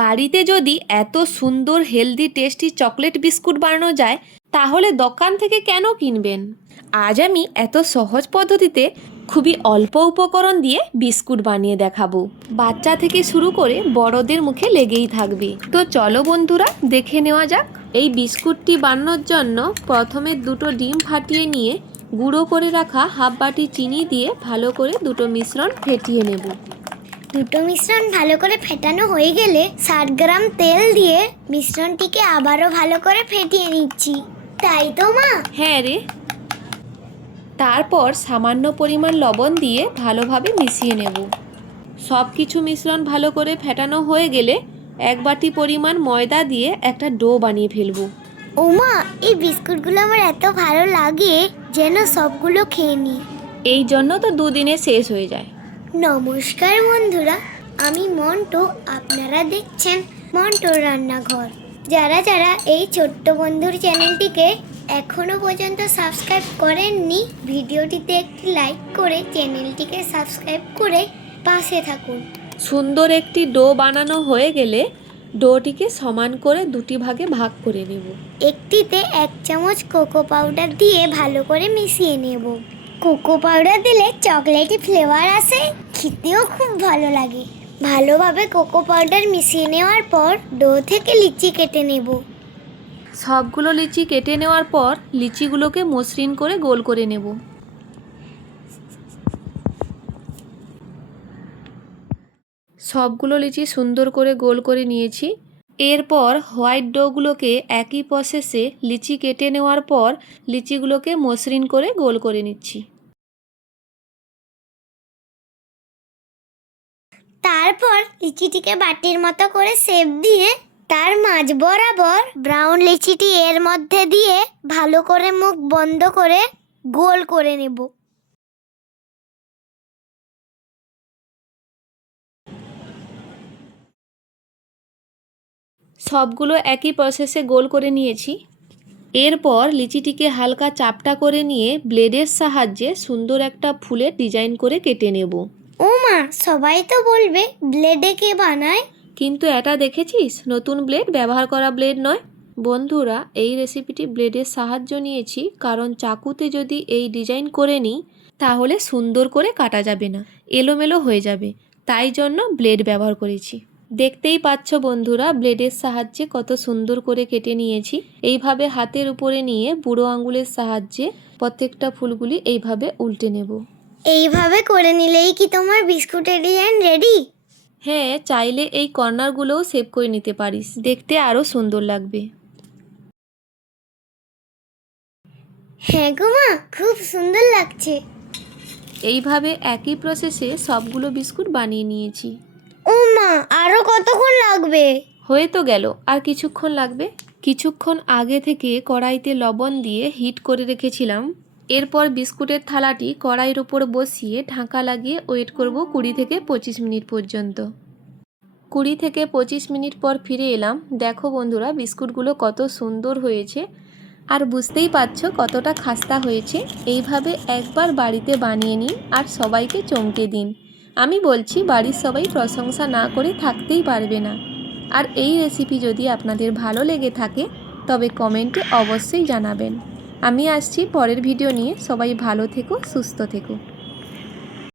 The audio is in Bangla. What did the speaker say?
বাড়িতে যদি এত সুন্দর হেলদি টেস্টি চকলেট বিস্কুট বানানো যায়, তাহলে দোকান থেকে কেন কিনবেন? আজ আমি এত সহজ পদ্ধতিতে খুবই অল্প উপকরণ দিয়ে বিস্কুট বানিয়ে দেখাবো। বাচ্চা থেকে শুরু করে বড়দের মুখে লেগেই থাকবে। তো চলো বন্ধুরা, দেখে নেওয়া যাক। এই বিস্কুটটি বানানোর জন্য প্রথমে দুটো ডিম ফাটিয়ে নিয়ে গুঁড়ো করে রাখা হাফ বাটি চিনি দিয়ে ভালো করে দুটো মিশ্রণ ফেটিয়ে নেব। দুটো মিশ্রণ ভালো করে ফেটানো হয়ে গেলে ষাট গ্রাম তেল দিয়ে মিশ্রণটিকে আবারও ভালো করে ফেটিয়ে নিচ্ছি। তাই তো মা? হ্যাঁ রে। তারপর সামান্য পরিমাণ লবণ দিয়ে ভালোভাবে মিশিয়ে নেব। সব কিছু মিশ্রণ ভালো করে ফেটানো হয়ে গেলে এক বাটি পরিমাণ ময়দা দিয়ে একটা ডো বানিয়ে ফেলব। ও মা এই বিস্কুটগুলো আমার এত ভালো লাগে যেন সবগুলো খেয়ে নিই। এই জন্য তো দুদিনে শেষ হয়ে যায়। নমস্কার বন্ধুরা আমি মন্টু আপনারা দেখছেন মন্টুর রান্নাঘর। যারা যারা এই ছোট্ট বন্ধুর চ্যানেলটিকে এখনও পর্যন্ত সাবস্ক্রাইব করেননি ভিডিওটিতে একটি লাইক করে চ্যানেলটিকে সাবস্ক্রাইব করে পাশে থাকুন। সুন্দর একটি ডো বানানো হয়ে গেলে ডোটিকে সমান করে দুটি ভাগে ভাগ করে নেব। একটিতে এক চামচ কোকো পাউডার দিয়ে ভালো করে মিশিয়ে নেব। কোকো পাউডার দিলে চকলেটি ফ্লেভার আসে খেতেও খুব ভালো লাগে। ভালোভাবে কোকো পাউডার মিশিয়ে নেওয়ার পর ডো থেকে লিচি কেটে নেব। সবগুলো লিচি কেটে নেওয়ার পর লিচিগুলোকে মসৃণ করে গোল করে নেব। সবগুলো লিচি সুন্দর করে গোল করে নিয়েছি। এরপর হোয়াইট ডোগুলোকে একই প্রসেসে লিচি কেটে নেওয়ার পর লিচিগুলোকে মসৃণ করে গোল করে নিচ্ছি। তারপর লিচিটিকে বাটির মতো করে সেপ দিয়ে তার মাঝ বরাবর ব্রাউন লিচিটি এর মধ্যে দিয়ে ভালো করে মুখ বন্ধ করে গোল করে নেব। সবগুলো একই প্রসেসে গোল করে নিয়েছি। এরপর লিচিটিকে হালকা চাপটা করে নিয়ে ব্লেডের সাহায্যে সুন্দর একটা ফুলের ডিজাইন করে কেটে নেব। মা, সবাই তো বলবে ব্লেডে কে বানায়। কিন্তু এটা দেখেছিস? নতুন ব্লেড ব্যবহার করা ব্লেড নয়। বন্ধুরা, এই রেসিপিটি ব্লেডের সাহায্য নিয়েছি, কারণ চাকুতে যদি এই ডিজাইন করে নিই তাহলে সুন্দর করে কাটা যাবে না, এলোমেলো হয়ে যাবে। তাই জন্য ব্লেড ব্যবহার করেছি। দেখতেই পাচ্ছ বন্ধুরা ব্লেডের সাহায্যে কত সুন্দর করে কেটে নিয়েছি। এইভাবে হাতের উপরে নিয়ে বুড়ো আঙ্গুলের সাহায্যে প্রত্যেকটা ফুলগুলি এইভাবে উল্টে নেব। এইভাবে করে নিলেই কি তোমার বিস্কুটের ডিজাইন রেডি হ্যাঁ চাইলে এই কর্নারগুলোও সেভ করে নিতে পারিস। দেখতে আরও সুন্দর লাগবে। হ্যাঁ গো মা খুব সুন্দর লাগছে। এইভাবে একই প্রসেসে সবগুলো বিস্কুট বানিয়ে নিয়েছি। ও মা আরও কতক্ষণ লাগবে? হয়ে তো গেল। আর কিছুক্ষণ লাগবে? কিছুক্ষণ আগে থেকে কড়াইতে লবণ দিয়ে হিট করে রেখেছিলাম। এরপর বিস্কুটের থালাটি কড়াইয়ের ওপর বসিয়ে ঢাকা লাগিয়ে ওয়েট করব কুড়ি থেকে পঁচিশ মিনিট পর্যন্ত। কুড়ি থেকে পঁচিশ মিনিট পর ফিরে এলাম। দেখো বন্ধুরা, বিস্কুটগুলো কত সুন্দর হয়েছে। আর বুঝতেই পারছ কতটা খাস্তা হয়েছে। এইভাবে একবার বাড়িতে বানিয়ে নিন আর সবাইকে চমকে দিন। আমি বলছি, বাড়ির সবাই প্রশংসা না করে থাকতেই পারবে না। আর এই রেসিপি যদি আপনাদের ভালো লেগে থাকে, তবে কমেন্টে অবশ্যই জানাবেন। আমি আসছি পরের ভিডিও নিয়ে। সবাই ভালো থেকো সুস্থ থেকো।